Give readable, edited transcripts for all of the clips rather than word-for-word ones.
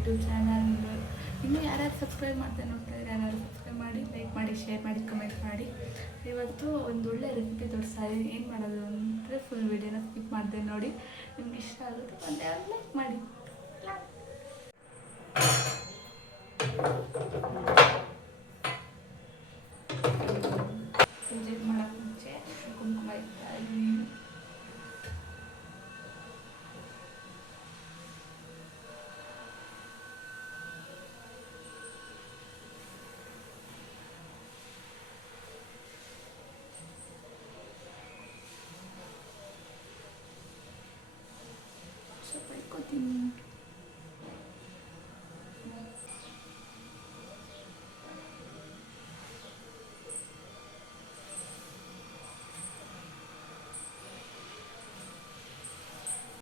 YouTube channel. ಇನ್ನೂ ಯಾರ್ಯಾರು subscribe ಮಾಡ್ತಾ ನೋಡ್ತಾ ಇದ್ದಾರೆ ಯಾರು ಸಬ್ಸ್ಕ್ರೈಬ್ ಮಾಡಿ, ಲೈಕ್ ಮಾಡಿ, ಶೇರ್ ಮಾಡಿ, ಕಮೆಂಟ್ ಮಾಡಿ. ಇವತ್ತು ಒಂದು ಒಳ್ಳೆ ರೆಸಿಪಿ ತೋರಿಸ್ತಾ ಇದ್ದೀನಿ. ಏನು ಮಾಡೋದು ಅಂದರೆ ಫುಲ್ ವೀಡಿಯೋನ ಸ್ಕಿಪ್ ಮಾಡಿದೆ ನೋಡಿ. ನಿಮ್ಗೆ ಇಷ್ಟ ಆಗುತ್ತೆ ಒಂದೇ ಲೈಕ್ ಮಾಡಿ. ಪೂಜೆ ಮಾಡೋಕ್ಕೆ ಮುಂಚೆ ಕುಂಕುಮ ಇಡ್ತಾ ಇದ್ದೀನಿ. ಸ್ವಲ್ಪ ಇಟ್ಕೋತೀನಿ.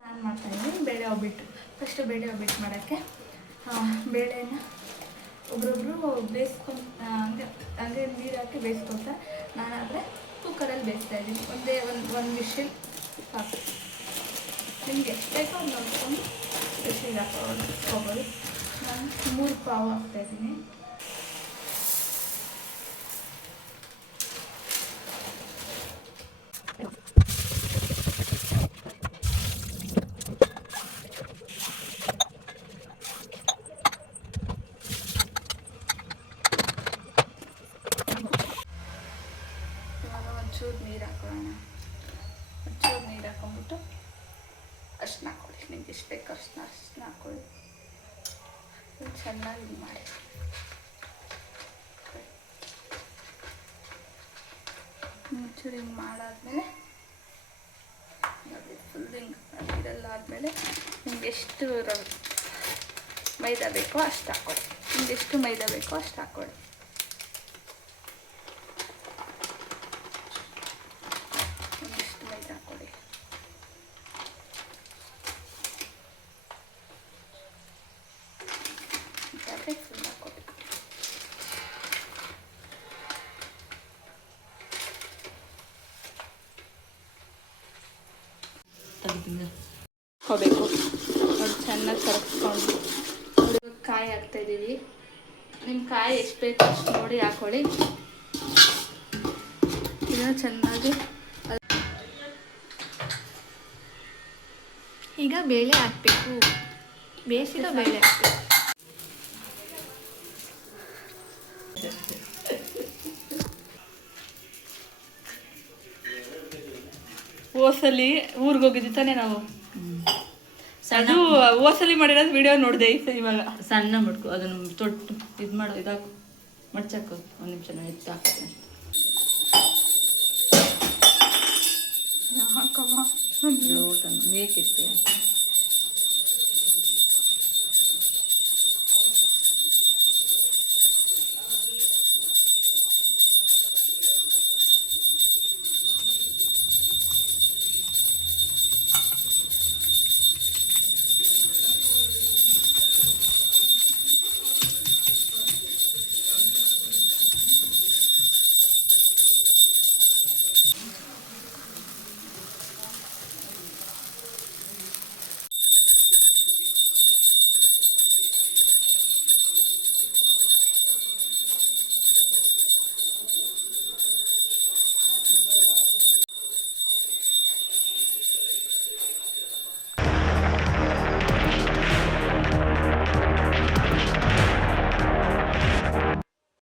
ನಾನು ಮಾಡ್ತಾಯಿದ್ದೀನಿ ಬೇಳೆ ಒಬ್ಬಿಟ್ಟು. ಫಸ್ಟು ಬೇಳೆ ಒಬ್ಬಿಟ್ಟು ಮಾಡೋಕ್ಕೆ ಬೇಳೆನ ಒಬ್ರೊಬ್ರು ಬೇಯಿಸ್ಕೊಂಡು ಹಂಗೆ ನೀರು ಹಾಕಿ ಬೇಯಿಸ್ಕೊತಾರೆ. ನಾನಾದರೆ ಕುಕ್ಕರಲ್ಲಿ ಬೇಯಿಸ್ತಾ ಇದ್ದೀನಿ. ಒಂದು ವಿಷಲ್ ಸಾಕು. ನಿಮಗೆ ಎಷ್ಟು ಬೇಕೋ ಅದು ನೋಡ್ಕೊಂಡು ವಿಷಲ್ ಹಾಕೋಬೋದು. ನಾನು 3 ಪಾವು ಹಾಕ್ತಾಯಿದ್ದೀನಿ. ಒಂಚೂರು ನೀರು ಹಾಕೊಳ್ಳೋಣ. ಒಂಚೂರು ನೀರು ಹಾಕೊಂಡ್ಬಿಟ್ಟು ಅರ್ಶಿನ ಹಾಕೊಳ್ಳಿ. ನಿಮ್ಗೆ ಎಷ್ಟು ಬೇಕು ಅರ್ಶಿನ ಹಾಕ್ಕೊಳ್ಳಿ. ಚೆನ್ನಾಗಿ ಇದು ಮಾಡಿ. ಒಂಚೂರು ಹಿಂಗೆ ಮಾಡಾದ್ಮೇಲೆ ನೋಡಿ ಫುಲ್ ಹಿಂಗೆ ನೀರೆಲ್ಲ ಆದಮೇಲೆ ನಿಮ್ಗೆ ಎಷ್ಟು ಮೈದಾ ಬೇಕೋ ಅಷ್ಟು ಹಾಕ್ಕೊಳ್ಳಿ. ನಿಮ್ಗೆ ಎಷ್ಟು ಮೈದಾ ಬೇಕೋ ಅಷ್ಟು ಹಾಕ್ಕೊಳ್ಳಿ. ಫುಲ್ ಹಾಕೋಬೇಕು. ಹಾಕೋಬೇಕು ನೋಡಿ, ಚೆನ್ನಾಗಿ ಕರಗಿಸ್ಕೊಂಡು. ಕಾಯಿ ಹಾಕ್ತಾಯಿದ್ದೀವಿ. ನಿಮ್ಮ ಕಾಯಿ ಎಷ್ಟು ಬೇಕು ಅಷ್ಟು ನೋಡಿ ಹಾಕೊಳ್ಳಿ. ಇದನ್ನು ಚೆನ್ನಾಗಿ ಈಗ ಬೇಳೆ ಹಾಕಬೇಕು. ಬೇಯಿಸಿದ ಬೇಳೆ ಹಾಕಬೇಕು. ಓಸಲಿ ಊರಿಗೆ ಹೋಗಿದ್ವಿ ತಾನೇ ನಾವು. ಅದು ಓಸಲಿ ಮಾಡಿರೋದು ವಿಡಿಯೋ ನೋಡಿದೆ ಇವಾಗ. ಸಣ್ಣ ಮಡ್ಕು ಅದನ್ನು ತೊಟ್ಟು ಇದು ಮಾಡೋ ಇದಾಕು ಮಡ್ಚಾಕು. ಒಂದು ನಿಮಿಷ ನಾವು ಎತ್ತು ಹಾಕ್ತೀನಿ. ಹಾಕಮ್ಮ ಲೋಟನ್ನು ಬೇಕಿತ್ತು.